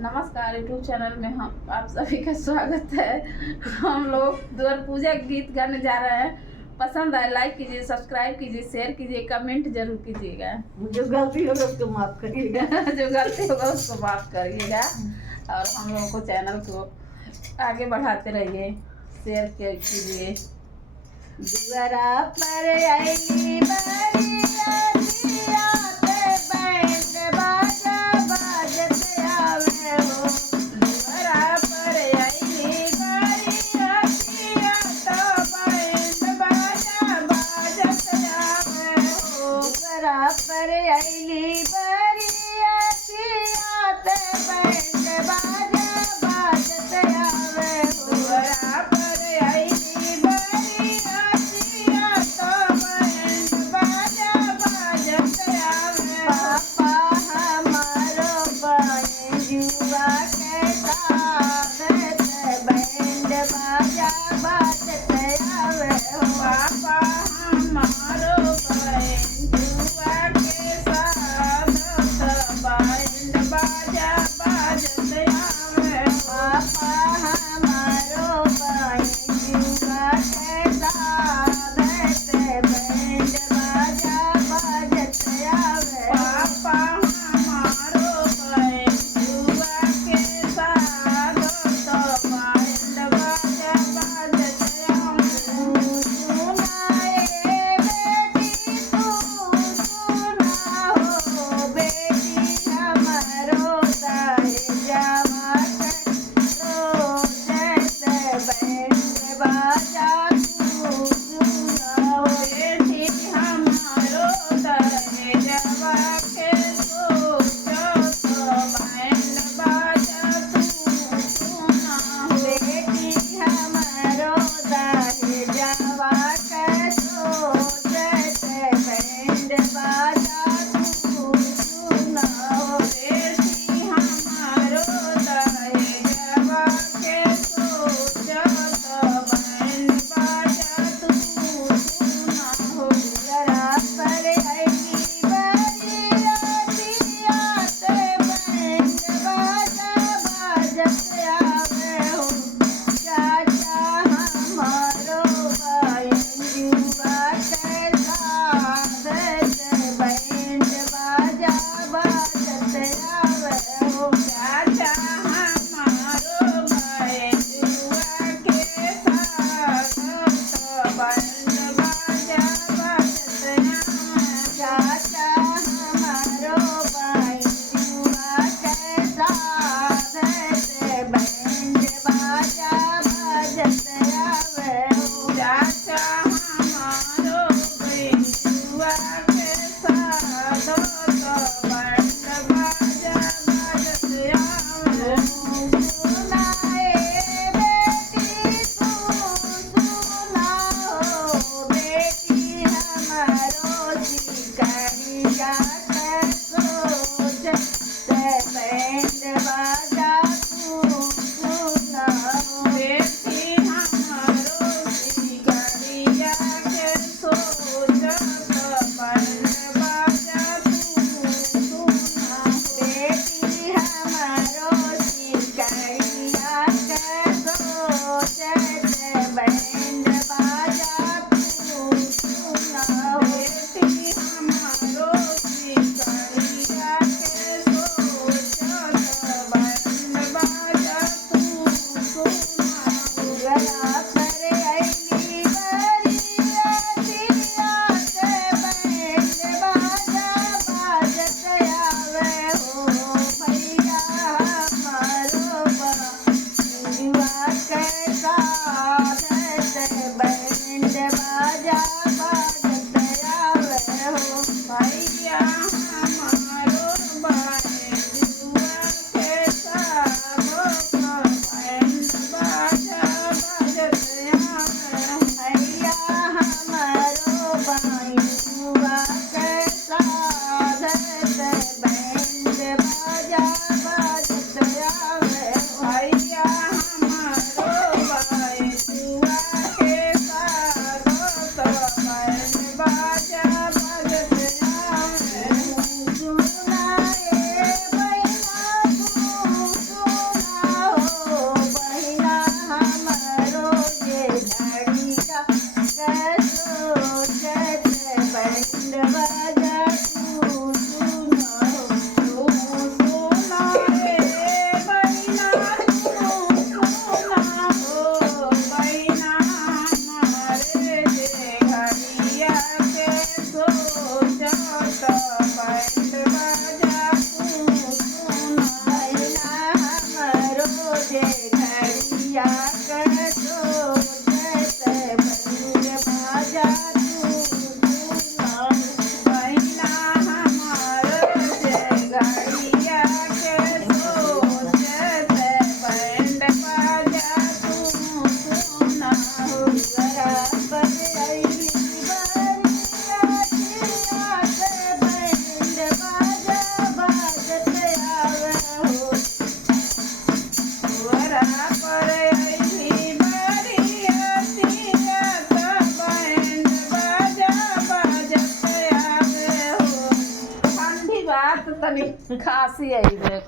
नमस्कार YouTube channel में हम आप सभी का स्वागत है। हम लोग द्वार पूजा गीत गाने जा रहे हैं। पसंद आए लाइक कीजिए, सब्सक्राइब कीजिए, शेयर कीजिए, कमेंट जरूर कीजिएगा। जो गलती होगा उसको माफ करिएगा। जो गलती होगा उसको माफ करिएगा और हम लोगों को चैनल को आगे बढ़ाते रहिए, शेयर कीजिए। दुआरा पर आईली बरिया दिया ते बैंड बाजा बाजत आवे हो। दुआरा पर आईली बरिया दिया तो बैंड बाजा बाजत आवे हो। दुआरा पर आईली बरिया दिया ते बैंड बाजा बाजत आवे हो। दुआरा पर आईली बरिया दिया तो बैंड बाजा बाजत आवे हो। पापा हमारो बैंजुआ के साथ बैंड बाजा बाजत आवे हो। पापा हमारो बैंजुआ के साथ बैंड बाजा बाजत आवे हो। पापा हमारो बैंजुआ के साथ बैंड बाजा बाजत आवे हो। पापा हमारो बैंजुआ के साथ बैंड बाजा बाजत आवे हो। सुनाए बेटी तू सुना हो बेटी हमारो साहे जावा जैसे बैंड बाजा तू सुना हो। बेटी हमारो दहेजवा के सोचत बैंड बाजा तू सुना हो। बेटी हमारो दाहे जावा के सोचते बैंड बाजा तू सुना हो। बेटी हमारो दहेजवा के सोचत बैंड बाजा तू सुना हो। जरा पर आईली बरिया दिया ते बैंड बाजा बाजत आवे हो। चाचा हमारो बैंजुआ के साथ बैंड बाजा बाजत आवे हो। चाचा हमारो बैंजुआ के साथ बैंड बाजा बाजत आवे। चाचा हमारो बैंजुआ के साथ बैंड बाजा बाजत आवे हो। चाचा हमारो बैंजुआ के साथ बैंड बाजा बाजत आवे हो। सुनाए बेटी तू सुना हो बेटी हमारो शिकारिया के सोचते बैंड बाजा तू सुना हो। बेटी हमारो शिकारिया के सोचत बैंड बाजा तू सुना हो। बेटी हमारो शिकारिया के सोचते बैंड बाजा तू सुना हो। बेटी हमारो शिकारिया के सोचत बैंड पर अइली बरियतिया त बैंड बाजा बाजत आवे हो। ठंडी बात तनी खांसी आई देख